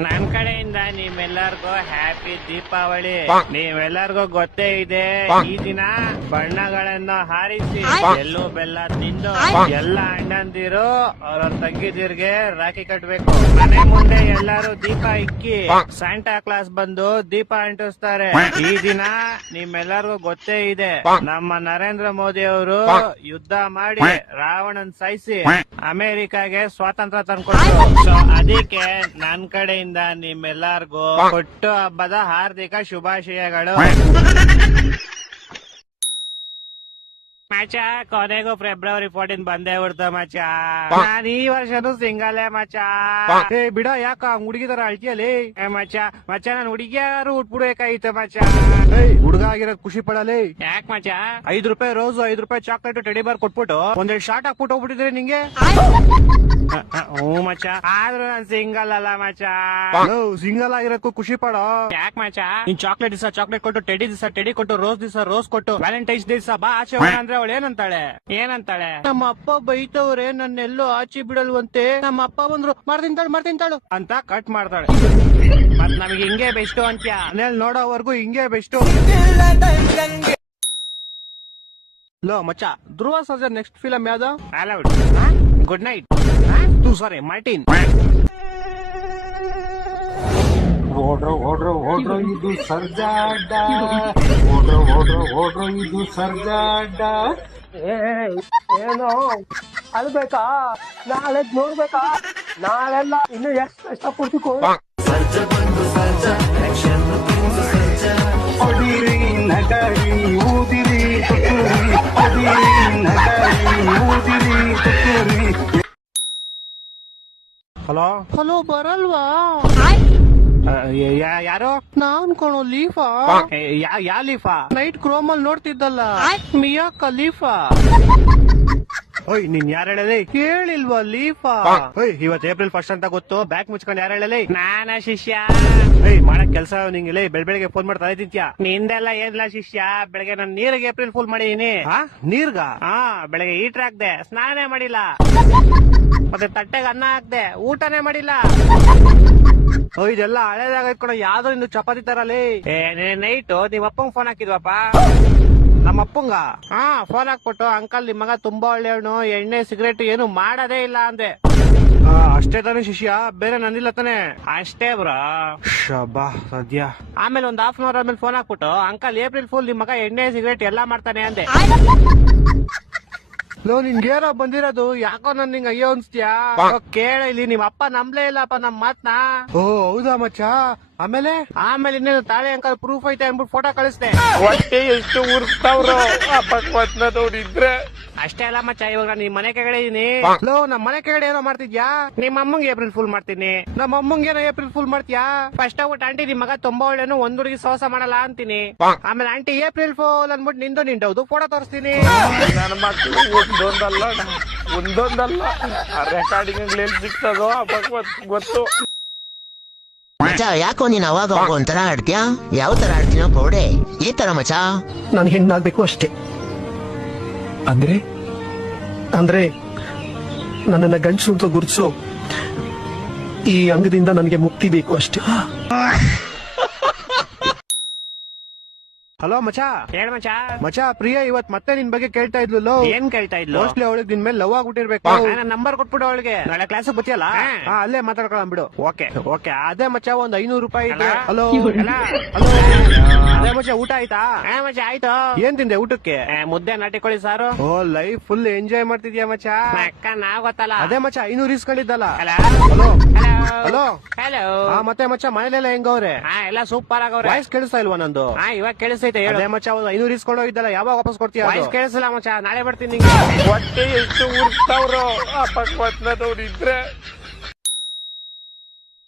ನನ್ ಕಡೆಯಿಂದ ನಿಮ್ಮೆಲ್ಲರಿಗೂ ಹ್ಯಾಪಿ ದೀಪಾವಳಿ. ನೀವೆಲ್ಲರಿಗೂ ಗೊತ್ತೇ ಇದೆ, ಈ ದಿನ ಬಣ್ಣಗಳನ್ನು ಹಾರಿಸಿ ಎಳ್ಳು ಬೆಲ್ಲ ತಿಂದು ಎಲ್ಲ ಅಣ್ಣಂದಿರು ಅವ್ರವ್ರ ತಂಗಿದಿರ್ಗೆ ರಾಖಿ ಕಟ್ಬೇಕು. ಮನೆ ಮುಂದೆ ಎಲ್ಲಾರು ದೀಪ ಇಕ್ಕಿ ಸ್ಯಾಂಟಾ ಕ್ಲಾಸ್ ಬಂದು ದೀಪ ಅಂಟಿಸ್ತಾರೆ. ಈ ದಿನ ನಿಮ್ಮೆಲ್ಲರಿಗೂ ಗೊತ್ತೇ ಇದೆ, ನಮ್ಮ ನರೇಂದ್ರ ಮೋದಿ ಅವರು ಯುದ್ಧ ಮಾಡಿ ರಾವಣನ್ ಸಾಯಿಸಿ ಅಮೆರಿಕಾಗೆ ಸ್ವಾತಂತ್ರ್ಯ ತಂದ್ಕೊಟ್ರು. ಸೊ ಅದಕ್ಕೆ ನನ್ ಕಡೆಯಿಂದ ನಿಮ್ಮೆಲ್ಲರಿಗೂ ಹುಟ್ಟು ಹಬ್ಬದ ಹಾರ್ದಿಕ ಶುಭಾಶಯಗಳು. ಮಚ ಕೊನೆಗೂ ಫೆಬ್ರವರಿ 14 ಬಂದೇ ಬಿಡ್ತ ಮಚ. ನಾನ್ ಈ ವರ್ಷನು ಸಿಂಗಲ್ಲೇ ಮಚ. ಬಿಡ ಯಾಕ ಹುಡುಗಿ ತರ ಅಳ್ತಿಯಲಿ ಮಚ. ಮಚ ನಾನ್ ಹುಡುಗಿಯಾರು ಉಟ್ಬಿಡ್ಬೇಕಾಯ್ತು ಮಚ. ಹುಡುಗ ಆಗಿರೋದ್ ಖುಷಿ ಪಡಲಿ. ಯಾಕ ಮಚ? ₹5 ರೋಸ್, ₹5 ಚಾಕ್ಲೇಟ್, ಟೆಡಿ ಬಾರ್ ಕೊಟ್ಬಿಟ್ಟು ಒಂದೆರಡು ಶಾರ್ಟ್ ಹಾಕ್ಬಿಟ್ಟು ಹೋಗ್ಬಿಟ್ಟಿದ್ರೆ ನಿಂಗೆ. ಹ್ಞೂ ಮಚ, ಆದ್ರೂ ನಾನ್ ಸಿಂಗಲ್ ಅಲ್ಲ ಮಚ. ಸಿಂಗಲ್ ಆಗಿರೋದಕ್ಕೂ ಖುಷಿ ಪಡೋ. ಯಾಕ ಮಚ? ನೀನ್ ಚಾಕ್ಲೇಟ್ ದಿವಸ ಚಾಕ್ಲೇಟ್ ಕೊಟ್ಟು, ಟೆಡಿ ದಿವಸ ಟೆಡಿ ಕೊಟ್ಟು, ರೋಸ್ ದಿವಸ ರೋಸ್ ಕೊಟ್ಟು, ವ್ಯಾಲೆಂಟೈನ್ಸ್ ಡೇ ದಿವಸ ಬಾ ಆಚೆ ಹೋಗೋಣ ಅಂದ್ರೆ ಅವಳು ಏನಂತಾಳೆ? ನಮ್ಮ ಅಪ್ಪ ಬೈತವ್ರೆ ನನ್ನೆಲ್ಲೋ ಆಚೆ ಬಿಡಲ್ವಂತೆ, ನಮ್ಮ ಅಪ್ಪ ಬಂದ್ರು ಮಾಡ್ತಿಂತಾಳು ಅಂತ ಕಟ್ ಮಾಡ್ತಾಳೆ. ಮತ್ ನಮಗೆ ಹಿಂಗೆ ಬೆಸ್ಟು ಅಂತ್ಯ. ಮನೇಲಿ ನೋಡೋವರೆಗೂ ಹಿಂಗೆ ಬೆಸ್ಟು. ಲೋ ಮಚ್ಚ, ಧ್ರುವ ಸರ್ಜಾ ನೆಕ್ಸ್ಟ್ ಫಿಲಮ್ ಯಾವ್ದು? Good night. Sorry, Martin. ಓಡ್ರೋ ಇದು ಸರ್ಜಾಡ, ಓಡ್ರೋ ಇದು ಸರ್ಜಾಡ. ಏನೋ ಅಲ್ಬೇಕಾ? ನಾಳೆ ನೋಡ್ಬೇಕಾ? ನಾಳೆಲ್ಲ ಇನ್ನು ಎಷ್ಟು ಕಷ್ಟಪಡ್ತಿ ಹೊಡಿರಿ ನಗರಿ ಊದಿರಿ ತುತ್ತೂರಿ, ಹೊಡಿರಿ ನಗರಿ ಊದಿರಿ ತುತ್ತೂರಿ. ಹಲೋ ಬರಲ್ವಾ? ಯಾರು? ನಾನ್ ಕಣೋ, ಲೀಫಾ. ಯಾ ಲೀಫಾ? Night ಕ್ರೋಮಲ್ ನೋಡ್ತಿದ್ದಲ್ಲ, Miya Khalifa. ಓಯ್, ನೀನ್ ಯಾರು ಹೇಳಲಿ? ಹೇಳಿಲ್ವಾ ಲೀಫಾ? ಇವತ್ April 1 ಅಂತ ಗೊತ್ತು, ಬ್ಯಾಕ್ ಮುಚ್ಕೊಂಡು ಯಾರು ಹೇಳಲಿ? ನಾನ ಶಿಷ್ಯ. ಮಾಡಕ್ ಕೆಲ್ಸ ನಿಂಗಿಲ್ಲ, ಬೆಳಗ್ಗೆ ಫೋನ್ ಮಾಡ್ತಾ ತಿಂತ್ಯಾ. ನಿಂದೆಲ್ಲ ಏನಿಲ್ಲ ಶಿಷ್ಯ. ಬೆಳಗ್ಗೆ ನಾನು ನೀರಿಗೆ ಏಪ್ರಿಲ್ ಫುಲ್ ಮಾಡಿದೀನಿ. ನೀರ್ಗ? ಬೆಳಗ್ಗೆ ಹೀಟರ್ ಹಾಕ್ದೆ, ಸ್ನಾನ ಮಾಡಿಲ್ಲ. ಮತ್ತೆ ತಟ್ಟೆಗೆ ಅನ್ನ ಹಾಕ್ದೆ, ಊಟನೇ ಮಾಡಿಲ್ಲ. ಇದೆಲ್ಲ ಹಳೇದಾಗ ಇಟ್ಕೊಂಡು ಯಾವ್ದೋ ಇಂದು ಚಪಾತಿ ತರಲಿ. ನೈಟ್ ನಿಮ್ ಅಪ್ಪಂಗ್ ಫೋನ್ ಹಾಕಿದ್ವಪ್ಪ. ನಮ್ಮ ಅಪ್ಪಂಗ ಫೋನ್ ಹಾಕ್ಬಿಟ್ಟು, ಅಂಕಲ್ ನಿಮ್ ಮಗ ತುಂಬಾ ಒಳ್ಳೆಯವನು, ಎಣ್ಣೆ ಸಿಗರೇಟ್ ಏನು ಮಾಡೋದೇ ಇಲ್ಲ ಅಂದೆ. ಅಷ್ಟೇ ತಾನೇ ಶಿಷ್ಯ, ಬೇರೆ ನಂದಿಲ್ಲ ತಾನೆ? ಅಷ್ಟೇ ಬ್ರೋ. ಶಬಾ ಸದ್ಯ. ಆಮೇಲೆ ಒಂದ್ ಹಾಫ್ ಅನ್ ಅವರ್ ಆದ್ಮೇಲೆ ಫೋನ್ ಹಾಕ್ಬಿಟ್ಟು, ಅಂಕಲ್ ಏಪ್ರಿಲ್ ಫುಲ್ ನಿಮ್ ಮಗ ಎಣ್ಣೆ ಸಿಗರೇಟ್ ಎಲ್ಲಾ ಮಾಡ್ತಾನೆ ಅಂದೆ. ನಿನ್ಗೇನೋ ಬಂದಿರೋದು, ಯಾಕೋ ನನ್ ನಿಂಗ ಅಯ್ಯೋ ಅನ್ಸ್ತೀಯಾ? ಕೇಳ ಇಲ್ಲಿ, ನಿಮ್ ಅಪ್ಪ ನಂಬ್ಲೇ ಇಲ್ಲಪ್ಪ ನಮ್ ಮಾತ್ನಾ. ಓ ಹೌದಾ ಮಚ್ಚ? ಆಮೇಲೆ ಇನ್ನೇನು ತಾಳೆ ಅಂಕಲ್ ಪ್ರೂಫ್ ಐತೆ ಅಂದ್ಬಿಟ್ಟು ಫೋಟೋ ಕಳಿಸ್ದೆ. ಹೊಟ್ಟೆ ಎಷ್ಟು ಉರ್ಸ್ತಾವ್ರು ನೋಡಿದ್ರೆ. ಅಷ್ಟೇ ಅಲ್ಲ ಮಚ್ಚ, ಇವಾಗ ನಿಮ್ ಮನೆ ಕೆಳಗಡೆ ಇದೀನಿ. ನಮ್ ಮನೆ ಕೆಳಗಡೆ ಏನೋ ಮಾಡ್ತಿದ್ಯಾ? ನಿಮ್ಮ ಅಮ್ಮಂಗೆ ಏಪ್ರಿಲ್ ಫುಲ್ ಮಾಡ್ತೀನಿ. ನಮ್ಮ ಅಮ್ಮಂಗೆ ಏನೋ ಏಪ್ರಿಲ್ ಫುಲ್ ಮಾಡ್ತೀಯಾ? ಫಸ್ಟ್ ಆಗ್ಬಿಟ್ಟು ಆಂಟಿ ನಿಮ್ ಮಗ ತುಂಬಾ ಒಳ್ಳೆನು, ಒಂದ್ ಹುಡುಗಿ ಸೋಸ ಮಾಡಲ್ಲ ಅಂತೀನಿ. ಆಮೇಲೆ ಆಂಟಿ ಏಪ್ರಿಲ್ ಫುಲ್ ಅನ್ಬಿಟ್ಟು ನಿಂದೌದು ಫೋಟೋ ತೋರಿಸ್ತೀನಿ. ನನ್ನ ಮಕ್ಕಳು ಒಂದೊಂದಲ್ಲ ರೆಕಾರ್ಡಿಂಗ್ ಎಲ್ಲಿ ಸಿಗ್ತದೋ ಗೊತ್ತು. ಮಚ, ಯಾಕೋ ನೀನ್ ಅವಾಗ ಒಂಥರ ಆಡ್ತೀಯಾ? ಯಾವ ತರ ಆಡ್ತೀನೋ ಕೋಡೆ? ಈ ತರ ಮಚ. ನಾನು ಹೆಣ್ಣಾಗ್ಬೇಕು ಅಷ್ಟೇ. ಅಂದ್ರೆ ನನ್ನನ್ನ ಗಂಡಸು ಅಂತ ಗುರುತಿಸೋ ಈ ಅಂಗದಿಂದ ನನಗೆ ಮುಕ್ತಿ ಬೇಕು ಅಷ್ಟೇ. ಹಲೋ ಮಚಾ. ಹೇಳ ಮಚಾ. ಮಚಾ, ಪ್ರಿಯಾ ಇವತ್ ಮತ್ತೆ ನಿನ್ ಬಗ್ಗೆ ಕೇಳ್ತಾ ಇದ್ಲು. ಏನ್ ಕೇಳ್ತಾ ಇದ್ಲು? ಮೋಸ್ಟ್ಲಿ ಅವಳಿಗೆ ನಿನ್ ಮೇಲೆ ಲವ್ ಆಗ್ಬಿಟ್ಟಿರ್ಬೇಕು. ನನ್ನ ನಂಬರ್ ಕೊಟ್ಬಿಡು ಅವಳಿಗೆ, ನಾಳೆ ಕ್ಲಾಸ್ ಬತ್ತಿಯಲ್ಲ ಅಲ್ಲೇ ಮಾತಾಡ್ಕೊಳ್ಳ ಬಿಡು. ಓಕೆ ಅದೇ ಮಚಾ, ಒಂದ್ ₹500 ಇದೆ. ಹಲೋ ಅದೇ ಮಚಾ, ಊಟ ಆಯ್ತಾ? ಮಚಾ ಆಯ್ತು. ಏನ್ ತಿಂದೆ ಊಟಕ್ಕೆ? ಮುದ್ದೆ ನಾಟಿಕೋಳಿ ಸಾರು. ಓ, ಲೈಫ್ ಫುಲ್ ಎಂಜಾಯ್ ಮಾಡ್ತಿದ್ಯಾ ಮಚಾ? ಅಕ್ಕ ನಾವ್ ಗೊತ್ತಲ್ಲ. ಅದೇ ಮಚಾ 500 ಇಸ್ಕೊಂಡಿದ್ದಲ್ಲ. ಹಲೋ ಮತ್ತೆ ಮಚ್ಚ, ಮನೇಲೆಲ್ಲ ಹೆಂಗವ್ರೆ? ಎಲ್ಲ ಸೂಪರ್ ಆಗವ್ರೆ. ವಾಯ್ಸ್ ಕೇಳಿಸ್ತಾ ಇಲ್ವಾ ನಂದು? ಇವಾಗ ಕೇಳಿಸ್ತೈತೆ. ಅದೇ ಮಚ್ಚ, 500 ಇಸ್ಕೊಂಡು ಹೋಗಿದ್ದಲ್ಲ, ಯಾವಾಗ ವಾಪಸ್ ಕೊಡ್ತೀಯ? ವಾಯ್ಸ್ ಕೇಳಿಸಲ್ಲ ಮಚ್ಚ, ನಾಳೆ ಬರ್ತೀನಿ. ಹೊಟ್ಟೆ ಎಷ್ಟು ಉರ್ಸ್ತಾವ್ರು ನೋಡಿದ್ರೆ.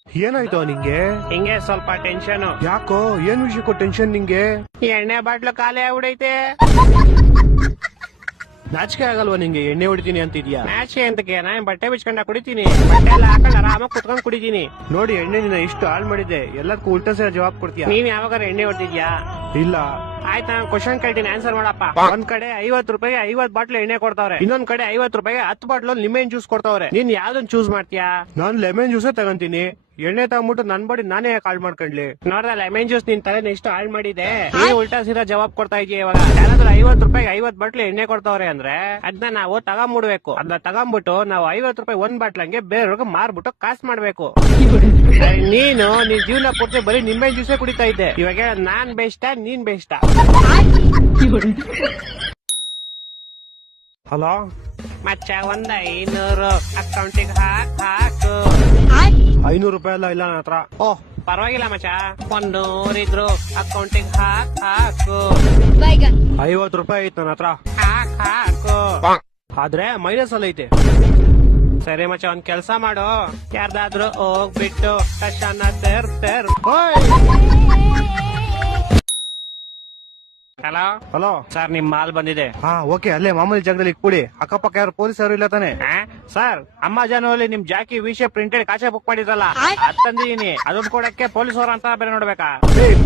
ಏನಾಯ್ತು ನಿಂಗೆ? ಹಿಂಗೆ ಸ್ವಲ್ಪ ಟೆನ್ಷನ್. ಯಾಕೋ? ಏನ್ ವಿಷಯಕ್ಕೂ ಟೆನ್ಷನ್ ನಿಂಗೆ? ಎಣ್ಣೆ ಬಾಟ್ಲು ಖಾಲಿ ಆಗ್ಬಿಡೈತೆ. ನಾಚಿಕೆ ಆಗಲ್ವಾ ನಿಂಗೆ? ಎಣ್ಣೆ ಹೊಡಿತೀನಿ ಅಂತಿದ್ಯಾ? ನಾಚಿಕೆ ಅಂತಕ್ಕೆ ನಾನ್ ಬಟ್ಟೆ ಬಿಚ್ಕೊಂಡ ಕುಡಿತೀನಿ. ಬಟ್ಟೆ ಎಲ್ಲ ಹಾಕೊಂಡು ಆರಾಮಾಗಿ ಕುತ್ಕೊಂಡ್ ಕುಡಿತೀನಿ. ನೋಡಿ, ಎಣ್ಣೆ ನಿನ್ನ ಇಷ್ಟು ಹಾಳು ಮಾಡಿದ್ದೆ, ಎಲ್ಲದಕ್ಕೂ ಉಲ್ಟಾ ಸಲ ಜವಾಬ್ ಕೊಡ್ತೀಯ. ನೀನ್ ಯಾವಾಗ ಎಣ್ಣೆ ಹೊಡ್ತಿದ್ಯಾ? ಇಲ್ಲ. ಆಯ್ತಾ, ನಾನು ಕ್ವಶನ್ ಕೇಳ್ತೀನಿ, ಆನ್ಸರ್ ಮಾಡಪ್ಪ. ಒಂದ್ ಕಡೆ ₹50 50 ಬಾಟ್ಲು ಎಣ್ಣೆ ಕೊಡ್ತಾವ್ರೆ, ಇನ್ನೊಂದ್ ಕಡೆ ₹50 10 ಬಾಟ್ಲು ಲೆಮನ್ ಜ್ಯೂಸ್ ಕೊಡ್ತಾವ್ರೆ. ನೀನ್ ಯಾವ್ದನ್ ಚೂಸ್ ಮಾಡ್ತೀಯಾ? ನಾನ್ ಲೆಮನ್ ಜ್ಯೂಸೇ ತಗೊಂತೀನಿ. ಎಣ್ಣೆ ತಗೊಂಡ್ಬಿಟ್ಟು ನನ್ ಬಡಿ ನಾನೇ ಕಾಲ್ ಮಾಡ್ಕೊಂಡ್ಲಿ ನೋಡ್ದ ಲೆಮನ್ ಜ್ಯೂಸ್ ನಿನ್ ತಲೆನ ಎಷ್ಟು ಹಾಳ್ ಮಾಡಿದೆ ನೀ ಉಲ್ಟಾ ಸೀದಾ ಜವಾಬ್ ಕೊಡ್ತಾ ಇದೀಯ ಇವಾಗ ಯಾರಾದ್ರೂ 50 ರೂಪಾಯಿಗೆ 50 ಬಾಟ್ಲು ಎಣ್ಣೆ ಕೊಡ್ತಾವ್ರೆ ಅಂದ್ರೆ ಅದನ್ನ ನಾವು ತಗೊಂಡ್ಬಿಡ್ಬೇಕು ಅದನ್ನ ತಗೊಂಡ್ಬಿಟ್ಟು ನಾವು 50 ರೂಪಾಯಿ ಒಂದ್ ಬಾಟ್ಲಂಗೆ ಬೇರೆಯವ್ರಿಗೆ ಮಾರ್ಬಿಟ್ಟು ಕಾಸ್ ಮಾಡ್ಬೇಕು ನೀನು ನಿನ್ ಜೀವನ ಪೂರ್ತಿ ಬರೀ ನಿಂಬೆ ಜ್ಯೂಸೇ ಕುಡಿತಾ ಇದ್ದೆ ಇವಾಗ ಹೇಳ ನಾನ್ ಬೆಸ್ಟಾ ನೀನ್ ಬೆಸ್ಟಾ ಹಲೋ ಮಚ್ಚ 500 ಅಕೌಂಟಿಗೆ ಹಾಕು 500 ರೂಪಾಯಿ ಎಲ್ಲ ಇಲ್ಲ ನನ್ನ ಹತ್ರ ಓಹ್ ಪರವಾಗಿಲ್ಲ ಮಚ್ಚ 100 ಇದ್ರು ಅಕೌಂಟಿಗೆ ಹಾಕು 50 ರೂಪಾಯಿ ಐತ್ ನನ್ನ ಹತ್ರ ಹಾಕು ಆದ್ರೆ ಮೈನಸ್ ಅಲ್ಲಿ ಐತೆ ಸರಿ ಮಚ್ಚ ಒಂದ್ ಕೆಲ್ಸ ಮಾಡು ಯಾರ್ದಾದ್ರೂ ಹೋಗ್ಬಿಟ್ಟು ಕಷ್ಟನ ತೆರ್ ಹಲೋ ಹಲೋ ಸರ್ ನಿಮ್ ಮಾಲ್ ಬಂದಿದೆ ಹಾ ಓಕೆ ಅಲ್ಲೇ ಮಾಮೂಲಿ ಜಾಗದಲ್ಲಿ ಇಟ್ಬಿಡಿ ಅಕ್ಕಪಕ್ಕ ಯಾರು ಪೊಲೀಸ್ ಅವರು ಇಲ್ಲ ತಾನೆ ಸರ್ ಅಮೆಜಾನ್ ನಿಮ್ ಜಾಕಿ ವಿಷಯ ಪ್ರಿಂಟೆಡ್ ಕಾಚೆ ಬುಕ್ ಮಾಡಿದ್ರಲ್ಲ ಅದ್ ತಂದಿದೀನಿ ಅದನ್ನ ಕೊಡಕ್ಕೆ ಪೊಲೀಸ್ ಅವ್ರ ಅಂತ ಬೇರೆ ನೋಡ್ಬೇಕಾ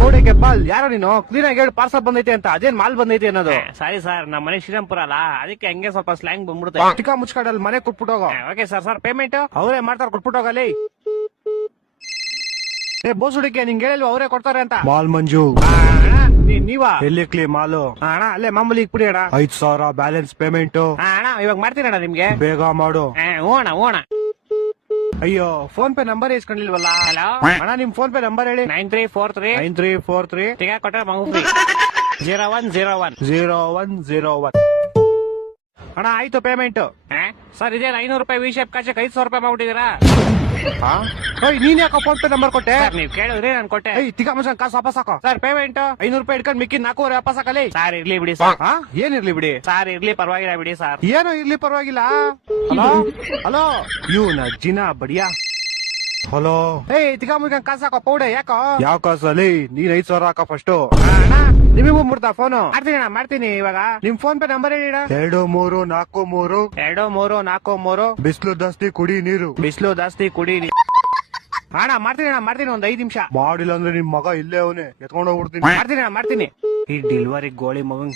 ಕೋಡಿಗೆ ಬಾಲ್ ಯಾರೋ ನೀನು ಕ್ಲೀನ್ ಆಗಿ ಹೇಳಿ ಪಾರ್ಸಲ್ ಬಂದೈತೆ ಅಂತ ಅದೇನ್ ಮಾಲ್ ಬಂದೈತೆ ಅನ್ನೋದು ಸಾರಿ ಸರ್ ನಮ್ಮ ಮನೆ ಶ್ರೀರಾಮ್ಪುರ ಅಲ್ಲ ಅದಕ್ಕೆ ಹಂಗೆ ಸ್ವಲ್ಪ ಸ್ಲ್ಯಾಂಗ್ ಬಂದ್ಬಿಡುತ್ತೆ ಚಿಕ್ಕ ಮುಚ್ಕಾಡಲ್ಲಿ ಮನೆ ಕೊಟ್ಬಿಟ್ಟೋಗ ಓಕೆ ಸರ್ ಪೇಮೆಂಟ್ ಅವರೇ ಮಾಡ್ತಾರೆ ಕೊಟ್ಬಿಟ್ಟೋಗಲ್ಲಿ ಬೋಸ್ ಹುಡುಗಿ ನಿಂಗೆ ಹೇಳಿಲ್ವ ಅವರೇ ಕೊಡ್ತಾರೆ ಅಂತ ಮಾಲ್ ಮಂಜು ನೀವಾ ಎಲ್ಲಿ ಕ್ಲೀ ಮಾಲು ಅಣ್ಣ ಅಲ್ಲೇ ಮಾಮೂಲಿ ಇಕ್ಬಿಡಿ ಅಣ್ಣ 5,000 ಬ್ಯಾಲೆನ್ಸ್ ಪೇಮೆಂಟ್ ಅಣ್ಣ ಇವಾಗ ಮಾಡ್ತೀನಿ ಅಣ್ಣ ನಿಮ್ಗೆ ಬೇಗ ಮಾಡು ಓಣ ಅಯ್ಯೋ ಫೋನ್ ಪೇ ನಂಬರ್ ಇಸ್ಕೊಂಡಿಲ್ವಲ್ಲ ಹಲೋ ಅಣ್ಣ ನಿಮ್ ಫೋನ್ ಪೇ ನಂಬರ್ ಹೇಳಿ 9343 ತಿಗ ಕೊಟ್ಟ ಮಗು 0101 ಅಣ್ಣ ಆಯ್ತು ಪೇಮೆಂಟ್ ಸರ್ ಇದೇ 500 ರೂಪಾಯಿ ವಿ ಶೇಪ್ ಕಾಚಕ್ಕೆ 500 ರೂಪಾಯಿ ಮಾಡ್ಬಿಟ್ಟಿದ್ದೀರಾ ನೀನ್ ಯಾಕೋ ಫೋನ್ ಪೇ ನಂಬರ್ ಕೊಟ್ಟೆ ನೀವ್ ಕೇಳಿದ್ರಿ ನಾನು ಕೊಟ್ಟೆ ತಿಗ ಮನುಷ್ಯ ಕಾಸು ವಾಪಸ್ ಹಾಕೋ ಸರ್ ಪೇಮೆಂಟ್ 500 ರೂಪಾಯಿ ಇಟ್ಕೊಂಡು ಮಿಕ್ಕಿ 400 ವಾಪಸ್ ಹಾಕಲಿ ಸರ್ ಇರ್ಲಿ ಬಿಡಿ ಸರ್ ಏನಿರ್ಲಿ ಬಿಡಿ ಸರ್ ಇರ್ಲಿ ಪರವಾಗಿಲ್ಲ ಬಿಡಿ ಸರ್ ಏನೋ ಇರ್ಲಿ ಪರವಾಗಿಲ್ಲ ಹಲೋ ಇವ್ನ ಜಿನ ಬಡಿಯಾ ಹಲೋ ತಿಗ ಮುಗ ಕಾಸು ಹಾಕೋ ಪೌಡೆ ಯಾಕೋ ಯಾವ ಕಾಸಲ್ಲಿ ನೀನ್ 5,000 ಹಾಕೋ ಫಸ್ಟ್ ನಿಮಗೆ ಬಂದ್ಬಿಡ್ತಾ ಫೋನು ಮಾಡ್ತೀನಿ ಇವಾಗ ನಿಮ್ ಫೋನ್ ಪೇ ನಂಬರ್ ಹೇಳಿ 2343 ಬಿಸಿಲು ಜಾಸ್ತಿ ಕುಡಿ ನೀರು ಅಣ್ಣ ಮಾಡ್ತೀನಿ ಒಂದ್ 5 ನಿಮಿಷ ಮಾಡಿಲ್ಲ ಅಂದ್ರೆ ನಿಮ್ ಮಗ ಇಲ್ಲೇ ಅವನೇ ಎತ್ಕೊಂಡು ಹೋಗ್ಬಿಡ್ತೀನಿ ಮಾಡ್ತೀನಿ ಈ ಡೆಲಿವರಿ ಗೋಳಿ ಮಗನ್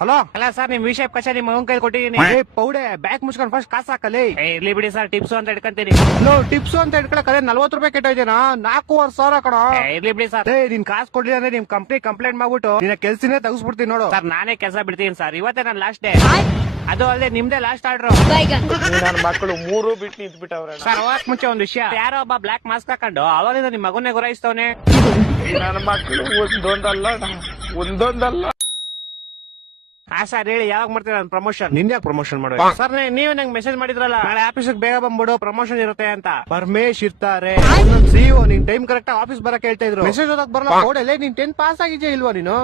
ಹಲೋ ಸರ್ ನಿಮ್ ವಿಷಯ ಕಷ ನಿಮ್ ಮಗನ್ ಕೈ ಕೊಟ್ಟಿದ್ದೀನಿ ಪೌಡೆ ಬ್ಯಾಗ್ ಮುಚ್ಕೊಂಡು ಫಸ್ಟ್ ಕಾಸು ಹಾಕಲಿ ಇರ್ಲಿ ಬಿಡಿ ಸರ್ ಟಿಪ್ಸ್ ಅಂತ ಇಟ್ಕೊಂತೀನಿ ಟಿಪ್ಸ್ ಅಂತ ಇಟ್ಕೊಳಕ್ಕೆ 40 ರೂಪಾಯಿ ಕೆಟ್ಟೋಯ್ತೇನಾ 4,500 ಕಣ ಇರ್ಲಿ ಬಿಡಿ ಸರ್ ನಿನ್ ಕಾಸು ಕೊಡ್ಲಿಲ್ಲ ಅಂದ್ರೆ ನಿಮ್ ಕಂಪ್ನಿ ಕಂಪ್ಲೇಂಟ್ ಮಾಡ್ಬಿಟ್ಟು ನಿನ್ನ ಕೆಲ್ಸನೇ ತೆಗಿಸ್ಬಿಡ್ತೀನಿ ನೋಡು ಸರ್ ನಾನೇ ಕೆಲಸ ಬಿಡ್ತೀನಿ ಸರ್ ಇವತ್ತೇ ನಾನು ಲಾಸ್ಟ್ ಡೇ ಅದು ಅಲ್ಲದೆ ನಿಮ್ದೇ ಲಾಸ್ಟ್ ಆರ್ಡರ್ ನನ್ನ ಮಕ್ಕಳು 3 ಬಿಟ್ಟು ನಿಂತ್ಬಿಟ್ಟವ್ರೆ ಸರ್ ಹೋಗಕ್ ಮುಂಚೆ ಒಂದ್ ವಿಷಯ ಯಾರೋ ಒಬ್ಬ ಬ್ಲಾಕ್ ಮಾಸ್ಕ್ ಹಾಕೊಂಡು ಅವಾಗಿಂದ ನಿಮ್ ಮಗನ್ನೇ ಗುರಾಯಿಸ್ತವನೆ ನನ್ನ ಮಕ್ಕಳು ಒಂದೊಂದಲ್ಲ ಸರ್ ಹೇಳಿ ಯಾವಾಗ ಮಾಡ್ತೀರಾ ಪ್ರಮೋಷನ್ ನಿನ್ಯಾಗ ಪ್ರಮೋಷನ್ ಮಾಡುವ ಸರ್ ನೀವೇ ನಂಗೆ ಮೆಸೇಜ್ ಮಾಡಿದ್ರಲ್ಲ ನಾಳೆ ಆಫೀಸ್ ಬೇಗ ಬಂದ್ಬಿಡು ಪ್ರಮೋಷನ್ ಇರುತ್ತೆ ಅಂತ ಪರಮೇಶ್ ಇರ್ತಾರೆ ಸಿಇಒ ನೀನ್ ಟೈಮ್ ಕರೆಕ್ಟ್ ಆಫೀಸ್ ಬರಕ್ ಹೇಳ್ತಾ ಇದ್ರು ಮೆಸೇಜ್ ಓದಕ್ ಬರಲ್ಲ ಓಡಲ್ಲ ನೀನ್ 10th ಪಾಸ್ ಆಗಿದ್ಯಾ ಇಲ್ವಾ ನೀನು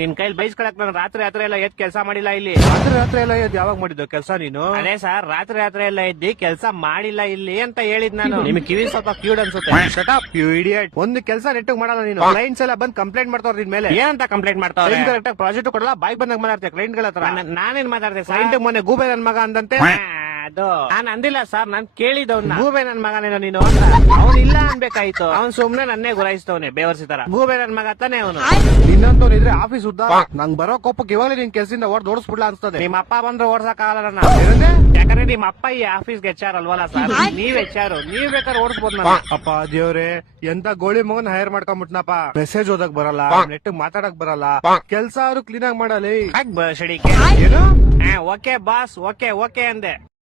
ನಿನ್ ಕೈಲಿ ಬೈಸ್ಕೊಳಕ್ ನಾನು ರಾತ್ರಿ ಎಲ್ಲ ಎದ್ ಕೆಲಸ ಮಾಡಿಲ್ಲ ಇಲ್ಲಿ ರಾತ್ರಿ ಎಲ್ಲ ಎದ್ ಯಾವಾಗ ಮಾಡಿದ್ದು ಕೆಲಸ ನೀನು ಅದೇ ಸರ್ ರಾತ್ರಿ ಎಲ್ಲ ಎದ್ದಿ ಕೆಲಸ ಮಾಡಿಲ್ಲ ಇಲ್ಲಿ ಅಂತ ಹೇಳಿದ್ ನಾನು ನಿಮ್ಗೆ ಕಿವಿ ಸ್ವಲ್ಪ ಕ್ಯೂಡ್ ಅನ್ಸುತ್ತೆ ಶಟ್ ಅಪ್ ಯು ಇಡಿಯಟ್ ಒಂದು ಕೆಲಸ ನೆಟ್ಟಿಗೆ ಮಾಡಲ್ಲ ನೀನು ಕ್ಲೈಂಟ್ಸ್ ಎಲ್ಲ ಬಂದ್ ಕಂಪ್ಲೇಂಟ್ ಮಾಡ್ತಾವ್ರ ನಿನ್ ಮೇಲೆ ಏನಂತ ಕಂಪ್ಲೇಂಟ್ ಮಾಡ್ತಾವ್ರೆ ಕರೆಕ್ಟ್ ಪ್ರಾಜೆಕ್ಟ್ ಕೊಡಲ್ಲ ಬಾಯ್ಗೆ ಬಂದಾಗ ಮಾತಾಡ್ತಾರೆ ಕ್ಲೈಂಟ್ ಗಳ ಹತ್ರ ನಾನೇನ್ ಮಾತಾಡ್ತೆ ಕ್ಲೈಂಟ್ ಮೊನ್ನೆ ಗೂಬೆ ನನ್ ಮಗ ಅಂದಂತೆ ಅದು ನಾನ್ ಅಂದಿಲ್ಲ ಸರ್ ನಾನ್ ಕೇಳಿದವ್ನ ಗೂಬೆ ನನ್ ಮಗನೇನೋ ನೀನು ಅವ್ನು ಇಲ್ಲ ಅನ್ಬೇಕಾಯ್ತು ಅವ್ನ್ ಸುಮ್ನೆ ನನ್ನೇ ಗುರಾಯಿಸ್ತವನೆ ಬೇವರ್ಸಿ ತರ ಗೂಬೆ ನನ್ ಮಗ ತಾನೆ ಅವನು ನಿನ್ನಂತವ್ನಿದ್ರೆ ಆಫೀಸ್ ಉದ್ದ ನಂಗ್ ಬರೋ ಕೋಪಕ್ಕೆ ಇವಾಗಲೇ ನಿನ್ ಕೆಲ್ಸದಿಂದ ಓಡಿಸ್ಬಿಡ್ಲಾ ಅನ್ಸ್ತದೆ ನಿಮ್ಮ ಅಪ್ಪ ಬಂದ್ರೆ ಓಡ್ಸಕ್ ಆಗಲ್ಲ ಯಾಕಂದ್ರೆ ನಿಮ್ಮ ಅಪ್ಪ ಈ ಆಫೀಸ್ಗೆ ಹೆಚ್ಚಾರ ಅಲ್ವಲ್ಲ ಸರ್ ನೀವ್ ಹೆಚ್ಚಾರು ನೀವ್ ಬೇಕಾದ್ರೆ ಓಡಿಸ್ಬೋದು ಅಪ್ಪ ದೇವ್ರೆ ಎಂತ ಗೋಳಿ ಮಗನ್ ಹೈರ್ ಮಾಡ್ಕೊಂಡ್ಬಿಟ್ನಪ್ಪ ಮೆಸೇಜ್ ಓದಕ್ ಬರಲ್ಲ ನೆಟ್ ಮಾತಾಡಕ್ ಬರಲ್ಲ ಕೆಲ್ಸ ಅವ್ರು ಕ್ಲೀನ್ ಆಗಿ ಮಾಡಲಿ ಏನು ಓಕೆ ಬಾಸ್ ಓಕೆ ಅಂದೆ